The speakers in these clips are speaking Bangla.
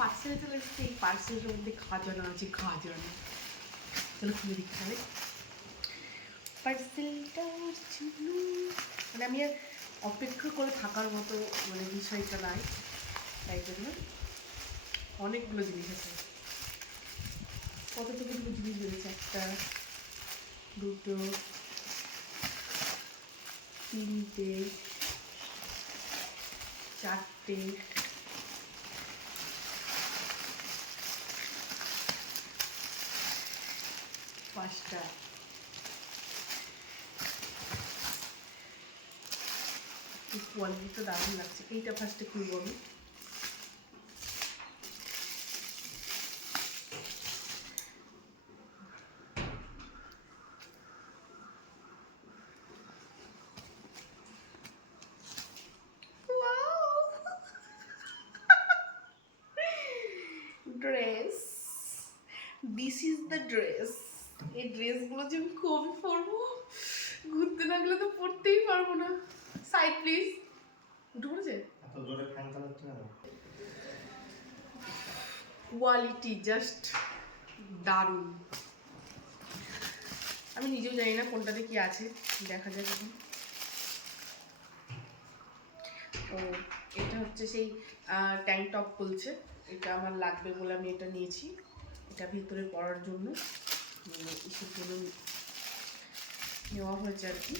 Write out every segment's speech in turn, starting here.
পার্সেলে চলে এসেছে, এই পার্সেলের মধ্যে খাজানা আছে, খাজানা। চলো খুলে দিতে হবে পার্সেলটার জন্য। মানে আমি আর অপেক্ষা করে থাকার মতো মানে বিষয়টা নাই, তাই জন্য অনেকগুলো জিনিস আছে। কতটুকু জিনিস বেড়েছে, একটা, দুটো, তিনটে, চারটে, পাঁচটা, কোয়ালিটিটা দারুণ লাগছে। এইটা ফার্স্টে খুলবো আমি। Dress, this is the dress. এই ড্রেসগুলো যে আমি কবে পরবো, ঘুরতে না গেলে তো পরতেই পারবো না। Side please. উঠে পড়েছে, এত জোরে ফ্যান চালাচ্ছ কেন? কোয়ালিটি জাস্ট দারুণ। আমি নিজেও জানি না কোনটাতে কি আছে, দেখা যাক এখন। তো এটা হচ্ছে সেই ট্যাঙ্ক টপ বলছে, এটা আমার লাগবে বলে আমি এটা নিয়েছি। এটা ভিতরে পরার জন্য, মানে ইসের জন্য নেওয়া হয়েছে আর কি।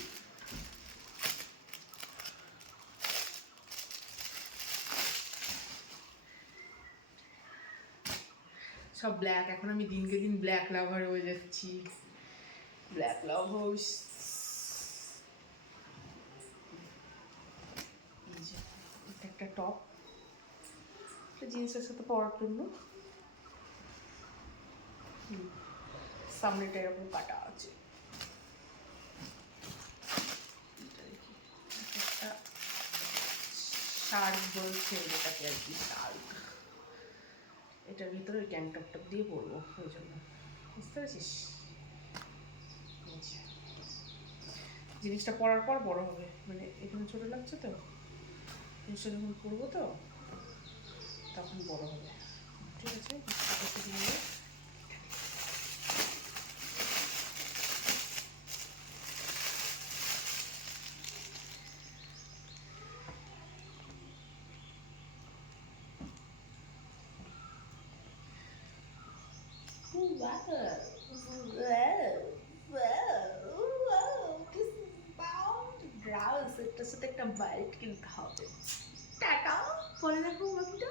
সব ব্ল্যাক, এখন আমি দিনকে দিন ব্ল্যাক লাভার হয়ে যাচ্ছি। Black lovers. এটা একটা টপ, একটা জিন্সের সাথে পরার জন্য। সামনেটা এরকম কাটা আছে। একটা শার্ট বলছে এটাকে আর কি, শার্ট। এটার ভিতরে ওই ট্যাঙ্ক টপ দিয়ে পরবো, ওই জন্য। বুঝতে পেরেছিস? জিনিসটা পরার পর বড় হবে, মানে এখানে ছোট লাগছে তো, জিনিসটা যখন পরবো তো তখন বড় হবে। ঠিক আছে, এটার সাথে একটা বেল্ট কিনতে হবে। টাটা, পরে দেখো বাকিটা।